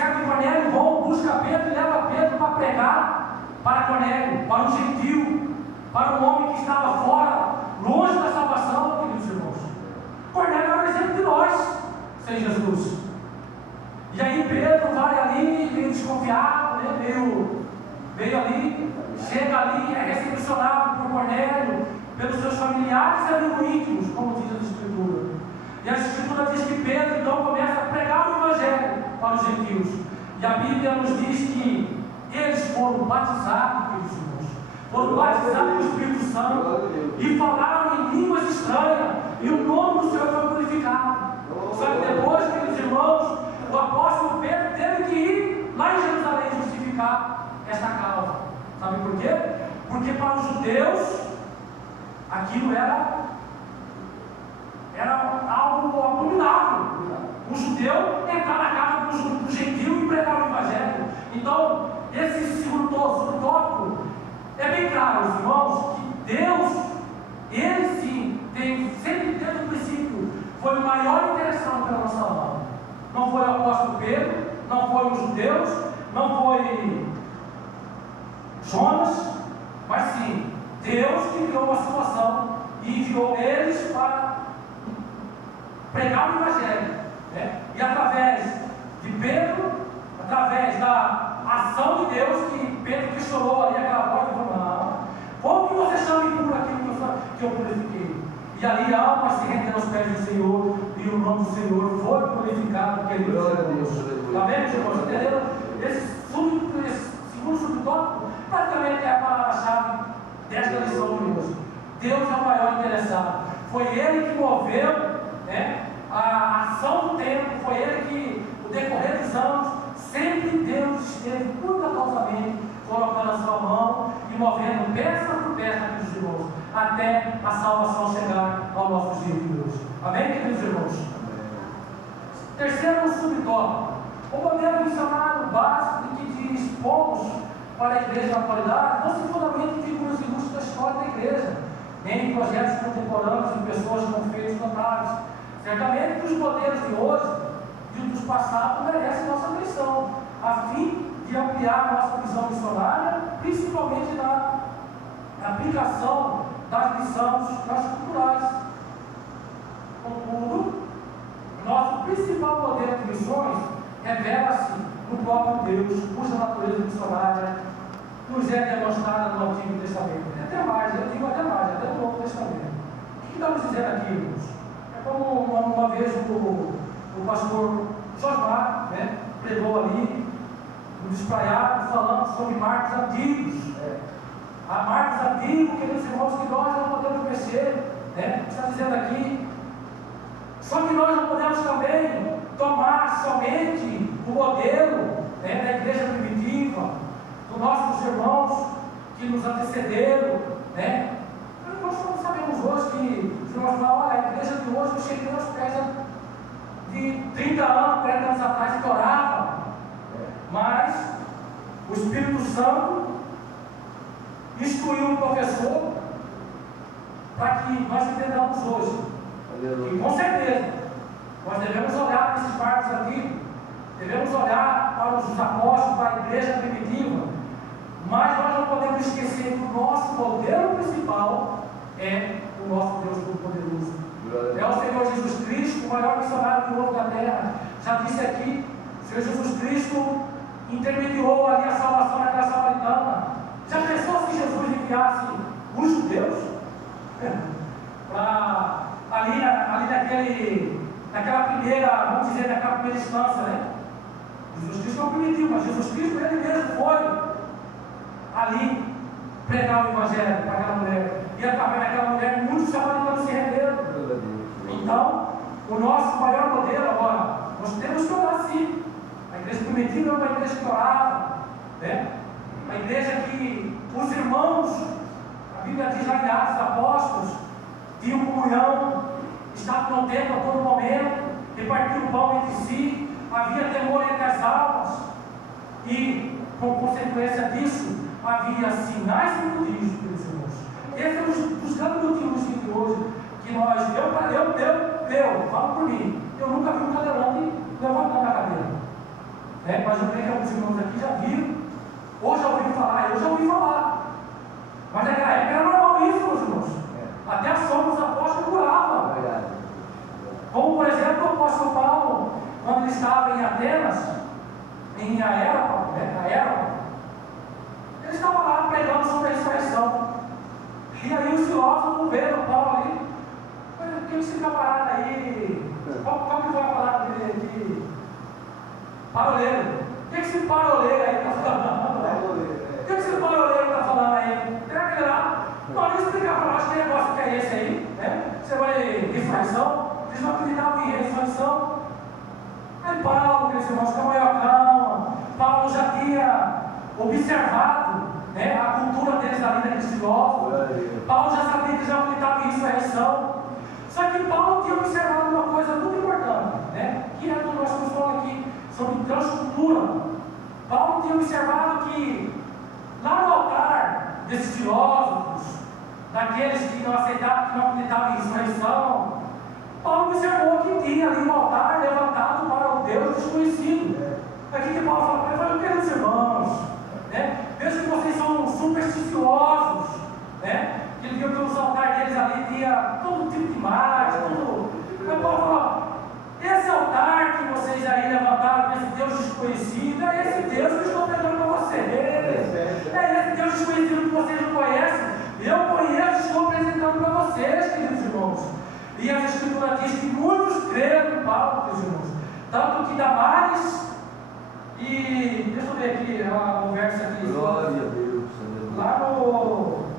servos de Cornélio vão, busca Pedro e leva Pedro para pregar para Cornélio, para um gentil, para um homem que estava fora, longe da salvação, queridos irmãos. Cornélio era um exemplo de nós, sem Jesus. E aí Pedro vai ali, meio desconfiado, né? meio ali, chega ali, é recepcionado por Cornélio, pelos seus familiares e amigos íntimos, como diz a Escritura. E a Escritura diz que Pedro então começa a pregar o Evangelho para os gentios. E a Bíblia nos diz que eles foram batizados, queridos irmãos, foram batizados no Espírito Santo e falaram em línguas estranhas, e o nome do Senhor foi glorificado. Só que depois, queridos irmãos, o apóstolo Pedro teve que ir lá em Jerusalém justificar esta causa. Sabe por quê? Porque para os judeus aquilo era algo abominável. O judeu entrar na casa do gentil e pregar o Evangelho. Então, esse segundo tópico é bem claro, irmãos, que Deus, Ele sim, sempre desde o princípio, foi o maior interessado pela nossa alma. Não foi o apóstolo Pedro, não foi os judeus, não foi Jonas, mas sim, Deus que criou uma situação e enviou eles para pregar o Evangelho, né? E através de Pedro, através da ação de Deus, que Pedro que chorou ali aquela porta e falou: não, como que você chama impuro aquilo que eu purifiquei? E ali a alma se rendeu aos pés do Senhor, e o nome do Senhor foi glorificado, queridos irmãos. Está vendo, irmãos? Entenderam? Esse segundo subtópico praticamente é a palavra-chave desta lição de hoje. Deus é o maior interessado. Foi Ele que moveu, né, a ação do tempo, foi Ele que, no decorrer dos anos, sempre Deus esteve cuidadosamente colocando a sua mão e movendo peça por peça, queridos irmãos, até a salvação chegar ao nosso dia de hoje. Amém, queridos irmãos? Terceiro subtópico: o modelo missionário básico que dispomos para a igreja na atualidade não se fundamenta em figuras ilustres da história da igreja, nem em projetos contemporâneos de pessoas com feitos notáveis. Certamente que os modelos de hoje e dos passados merecem nossa atenção, a fim de ampliar nossa visão missionária, principalmente na aplicação das lições culturais. Contudo, nosso principal modelo de missões revela-se no próprio Deus, cuja natureza missionária nos é demonstrada no Antigo Testamento. Até mais, eu digo até mais, até no Novo Testamento. O que estamos dizendo aqui, irmãos? É como uma vez o pastor Josmar, né, pregou ali, no Despraiado, falando sobre marcos antigos. Há marcos antigos, queridos irmãos, que nós não podemos mexer, né? Está dizendo aqui. Só que nós não podemos também tomar somente o modelo, né, da igreja primitiva, dos nossos irmãos que nos antecederam, né? Nós não sabemos hoje que os irmãos falam: olha, a igreja de hoje eu cheguei aos pés de 30 anos, 40 anos atrás, que orava. Mas o Espírito Santo instruiu o professor para que nós entendamos hoje. E com certeza, nós devemos olhar para esses marcos aqui, devemos olhar para os apóstolos, para a igreja primitiva, mas nós não podemos esquecer que o nosso modelo principal é o nosso Deus Todo-Poderoso. É o Senhor Jesus Cristo, o maior missionário que houve da terra. Já disse aqui, o Senhor Jesus Cristo intermediou ali a salvação daquela samaritana. Já pensou se Jesus enviasse os judeus? naquela primeira, vamos dizer, naquela primeira instância, né? Jesus Cristo não permitiu, mas Jesus Cristo, Ele mesmo foi ali pregar o Evangelho para aquela mulher. E através daquela mulher, muitos samaritanos se renderam. Então, o nosso maior modelo agora, nós temos que orar sim. A igreja primitiva é uma igreja que orava, né? A igreja que os irmãos, a Bíblia diz lá em Atos dos Apóstolos, tinham comunhão, estavam no templo a todo momento, repartiam o pão entre si, havia temor entre as almas, e, por consequência disso, havia sinais e prodígios, meus irmãos. Esse é um dos grandes motivos de hoje, que nós, eu, falo por mim, eu nunca vi um cadeirante levantando a cadeira. né? Mas eu creio que alguns irmãos aqui já viram, ou já ouviram falar, eu já ouvi falar. Mas naquela época era normal isso, meus irmãos. Até a sombra dos apóstolos curava. Como, por exemplo, o apóstolo Paulo, quando ele estava em Atenas, em Areópago, ele estava lá pregando sobre a ressurreição. E aí os filósofos vendo Paulo ali, o que esse camarada aí, qual que foi a palavra dele aqui? Paroleiro. O que esse paroleiro aí está falando? O que esse paroleiro está falando aí? Será que lá? Pode explicar para nós que negócio que é esse aí, né? Você vai ressurreição? Eles não acreditavam em ressurreição. Aí Paulo, aqueles irmãos, com a maior calma, Paulo já tinha observado, né, a cultura deles ali, daqueles filósofos. Paulo já sabia que eles não acreditavam em ressurreição. Só que Paulo tinha observado uma coisa muito importante, né, que é o que nós estamos falando aqui sobre transcultura. Paulo tinha observado que lá no altar desses filósofos, daqueles que não aceitavam, que não acreditavam em ressurreição, Paulo observou que tinha ali um altar levantado para o Deus desconhecido. Aqui que Paulo fala para ele, queridos irmãos, né? Veja que vocês são supersticiosos, né? Que ele viu que os altares deles ali tinha todo tipo de imagem, tudo. Mas Paulo falou, esse altar que vocês aí levantaram para esse Deus desconhecido, é esse Deus que eu estou pregando para vocês. É esse Deus desconhecido que vocês não conhecem. Eu conheço e estou apresentando para vocês, queridos irmãos. E as Escrituras dizem que muitos creram em Paulo, meus irmãos. Tanto que Damares, e deixa eu ver aqui o verso aqui. Glória a Deus. Lá no